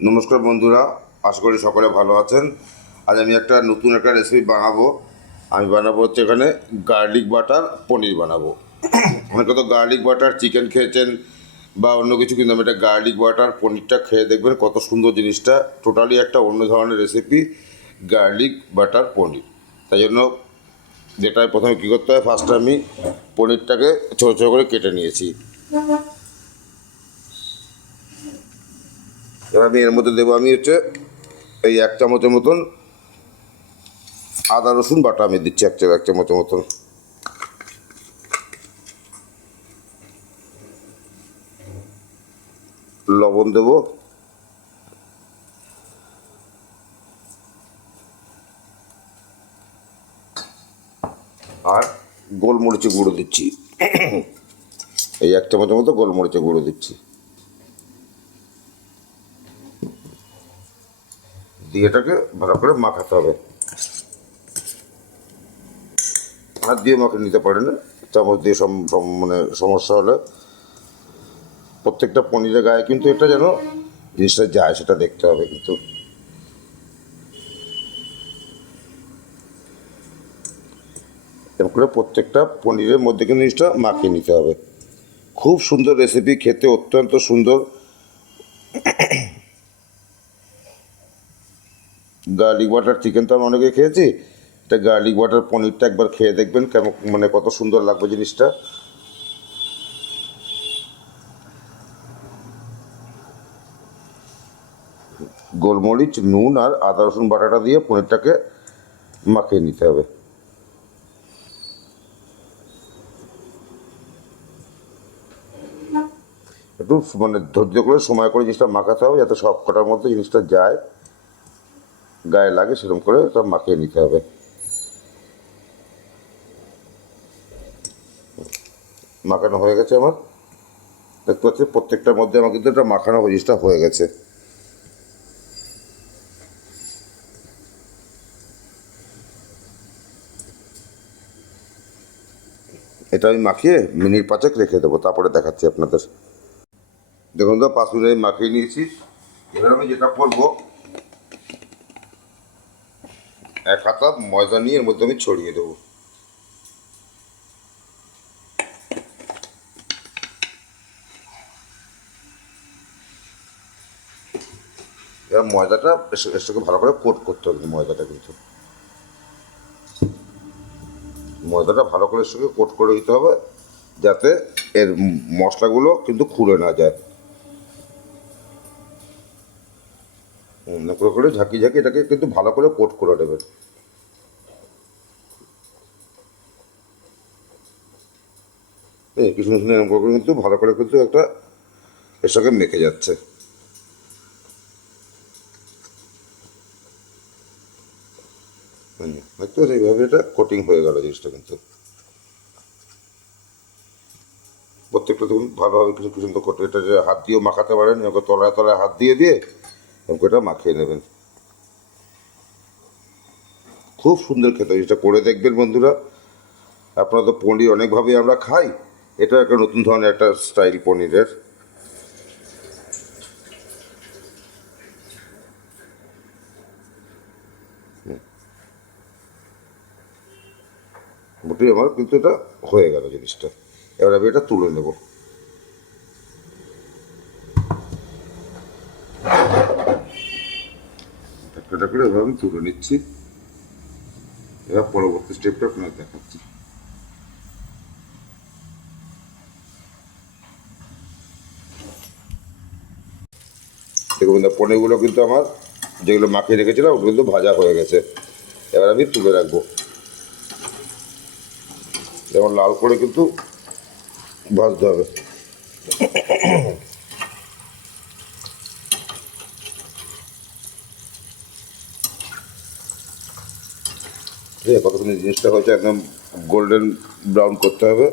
নমস্কার বন্ধুরা, আশা করি সকলে ভালো আছেন। আজ আমি নতুন একটা রেসিপি বানাবো। আমি বানাবো হচ্ছে এখানে গার্লিক বাটার পনির বানাবো। অনেকে তো গার্লিক বাটার চিকেন খেয়েছেন বা অন্য কিছু, কিন্তু আমি এটা গার্লিক বাটার পনিরটা খেয়ে দেখবেন কত সুন্দর জিনিসটা। টোটালি একটা অন্য ধরনের রেসিপি, গার্লিক বাটার পনির। তাই জন্য যেটা প্রথমে কী করতে হয়, ফার্স্টে আমি পনিরটাকে ছোটো ছোটো করে কেটে নিয়েছি। এবার আমি এর মধ্যে দেবো এই 1 চামচের মতন আদা রসুন বাটা আমি দিচ্ছি, 1 চামচের মতন। লবণ দেব, আর গোলমরিচের গুঁড়ো দিচ্ছি। এই 1 চামচের মতো গোলমরিচের গুঁড়ো দিচ্ছি, দিয়ে এটাকে ভালো করে মাখাতে হবে। হাত দিয়ে মাখিয়ে নিতে পারেন, চামচ দিয়ে মানে সমস্যা হলে। প্রত্যেকটা পনিরের গায়ে কিন্তু এটা যেন জিনিসটা যায় সেটা দেখতে হবে কিন্তু। এরকম করে প্রত্যেকটা পনিরের মধ্যে কিন্তু জিনিসটা মাখিয়ে নিতে হবে। খুব সুন্দর রেসিপি, খেতে অত্যন্ত সুন্দর। গার্লিক বাটার চিকেন তো আমি অনেকে খেয়েছি, এটা গার্লিক বাটার পনিরটা একবার খেয়ে দেখবেন কেমন, মানে কত সুন্দর লাগবে জিনিসটা। গোলমরিচ, নুন আর আদা রসুন বাটাটা দিয়ে পনিরটাকে মাখিয়ে নিতে হবে। একটু মানে ধৈর্য করে সময় করে জিনিসটা মাখাতে হবে, যাতে সব কটার মধ্যে জিনিসটা যায়, গায়ে লাগে, সেরকম করে সব মাখিয়ে নিতে হবে। মাখানো হয়ে গেছে আমার, দেখতে পাচ্ছি প্রত্যেকটার মধ্যে আমার কিন্তু এটা মাখানো জিনিসটা হয়ে গেছে। এটা আমি মাখিয়ে মিনিট 5 রেখে দেবো, তারপরে দেখাচ্ছি আপনাদের। দেখুন তো 5 মিনিট আমি মাখিয়ে নিয়েছি। এবার আমি যেটা করবো, 1 হাতা ময়দা নিয়ে এর মধ্যে আমি ছড়িয়ে দেবো। এবার ময়দাটা এর সঙ্গে ভালো করে কোট করতে হবে। ময়দাটা ভালো করে এর সঙ্গে কোট করে দিতে হবে, যাতে এর মশলাগুলো কিন্তু খুলে না যায়। করে করে ঝাঁকি ঝাঁকি এটাকে কিন্তু ভালো করে কোট করে দেবেন। কিছু কিছু এরকম করে কিন্তু ভালো করে কিন্তু একটা এর সঙ্গে মেখে যাচ্ছে। দেখতে এইভাবে এটা কোটিং হয়ে গেল জিনিসটা কিন্তু। প্রত্যেকটা দেখুন ভালোভাবে কিছু কিছু কোট, এটা যে হাত দিয়েও মাখাতে পারেন, এরকম তলায় তলায় হাত দিয়ে দিয়ে এরকম এটা মাখিয়ে নেবেন। খুব সুন্দর খেতে, এটা করে দেখবেন বন্ধুরা। আপনারা তো পনির অনেকভাবেই আমরা খাই, এটা একটা নতুন ধরনের একটা স্টাইল পনিরের। মোটেই আমার কিন্তু এটা হয়ে গেল জিনিসটা। এবার আমি এটা তুলে নেব। একটা করে এবার আমি তুলে নিচ্ছি। এবার পরবর্তী স্টেপটা আপনাকে দেখাচ্ছি। দেখুন পনিরগুলো কিন্তু আমার যেগুলো মাখিয়ে রেখেছিলাম ওগুলো কিন্তু ভাজা হয়ে গেছে। এবার আমি তুলে রাখবো। যেমন লাল করে কিন্তু ভাজতে হবে। ঠিক আছে, কতক্ষণ জিনিসটা হয়েছে, একদম গোল্ডেন ব্রাউন করতে হবে।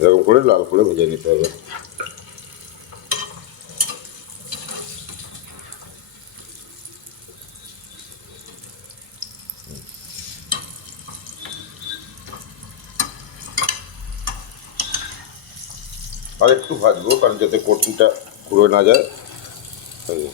এরকম করে লাল করে ভেজে নিতে হবে। আর একটু ভাজবো, কারণ যাতে কোটিংটা পুড়ে না যায়। এই যে,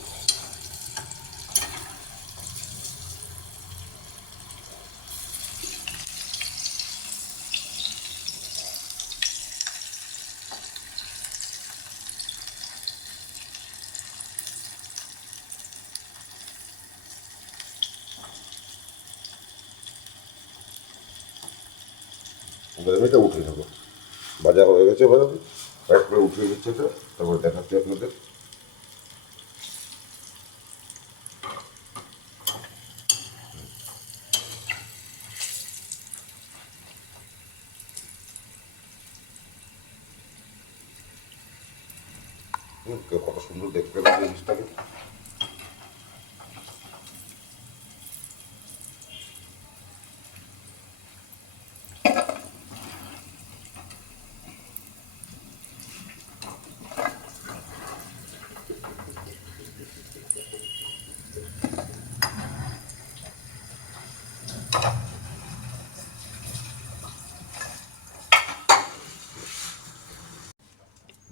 এবার আমি এটা উঠিয়ে নেবো। ভাজা হয়ে গেছে, এবার আমি একবারে উঠিয়ে দিচ্ছি এটা, তারপর দেখাচ্ছি আপনাদের। কত সুন্দর দেখতে লাগে জিনিসটাকে।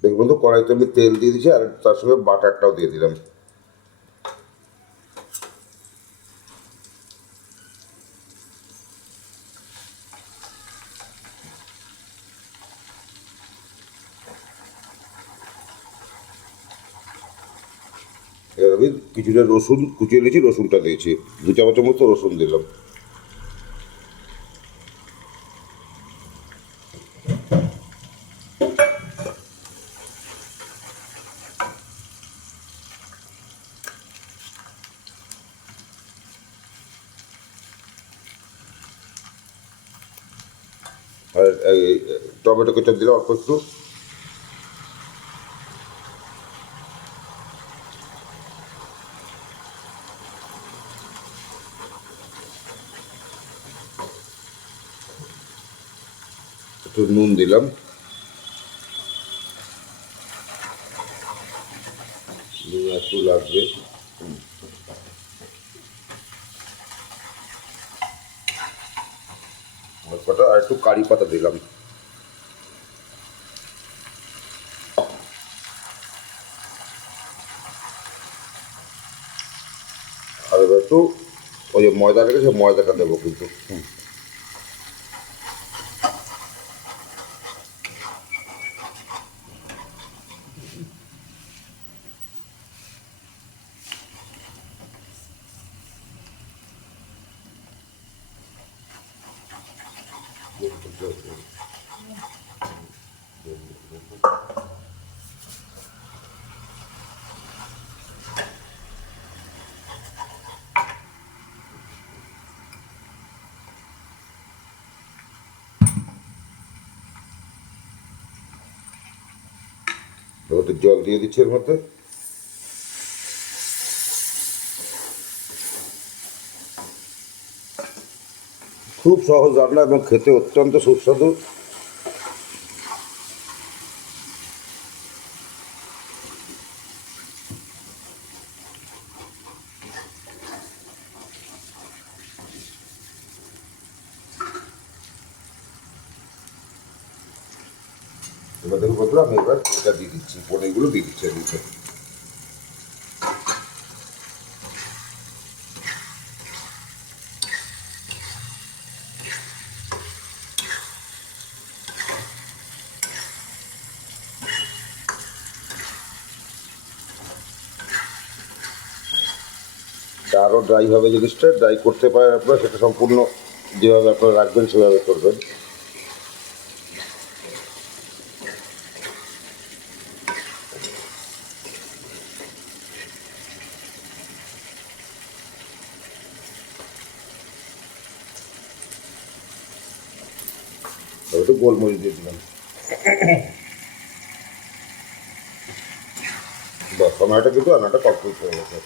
দেখুন তো, কড়াইতে আমি তেল দিয়ে দিয়েছি আর তার সঙ্গে বাটারটাও দিয়ে দিলাম। এবার আমি কিছুটা রসুন কুচিয়ে নিয়েছি, রসুনটা দিয়েছি, 2 চামচের মতো রসুন দিলাম। আর এই টমেটো কেচাপ দিলাম অল্প একটু। একটু নুন দিলাম, নুন একটু লাগবে। কটা আর একটু কারি পাতা দিলাম। আর এবার একটু ওই যে ময়দা রেখেছে, ময়দাটা দেবো কিন্তু। একটু জল দিয়ে দিচ্ছি এর মধ্যে। খুব সহজ রান্না এবং খেতে অত্যন্ত সুস্বাদু। এবার দেখুন বন্ধুরা, আমি এবার এটা দিয়ে দিচ্ছি, পনিরগুলো দিয়ে দিচ্ছি এর ভিতরে। আরও ড্রাই হবে জিনিসটা, ড্রাই করতে পারেন আপনারা, সেটা সম্পূর্ণ যেভাবে আপনারা রাখবেন সেভাবে করবেন। একটু গোলমরিচ দিয়ে দিলাম। বাস, রান্নাটা কিন্তু রান্নাটা কমপ্লিট হয়ে গেছে।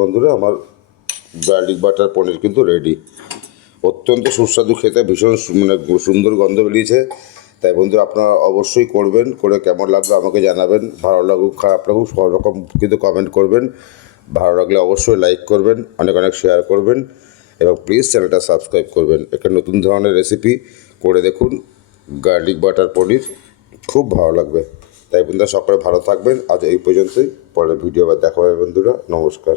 বন্ধুরা, আমার গার্লিক বাটার পনির কিন্তু রেডি। অত্যন্ত সুস্বাদু খেতে, ভীষণ মানে সুন্দর গন্ধ বেরিয়েছে। তাই বন্ধুরা, আপনারা অবশ্যই করবেন, করে কেমন লাগলো আমাকে জানাবেন। ভালো লাগুক খারাপ লাগুক সব রকম কিন্তু কমেন্ট করবেন। ভালো লাগলে অবশ্যই লাইক করবেন, অনেক অনেক শেয়ার করবেন এবং প্লিজ চ্যানেলটা সাবস্ক্রাইব করবেন। একটা নতুন ধরনের রেসিপি করে দেখুন গার্লিক বাটার পনির, খুব ভালো লাগবে। তাই বন্ধুরা সকলে ভালো থাকবেন, আজ এই পর্যন্তই। পরের ভিডিও আবার দেখা হবে বন্ধুরা, নমস্কার।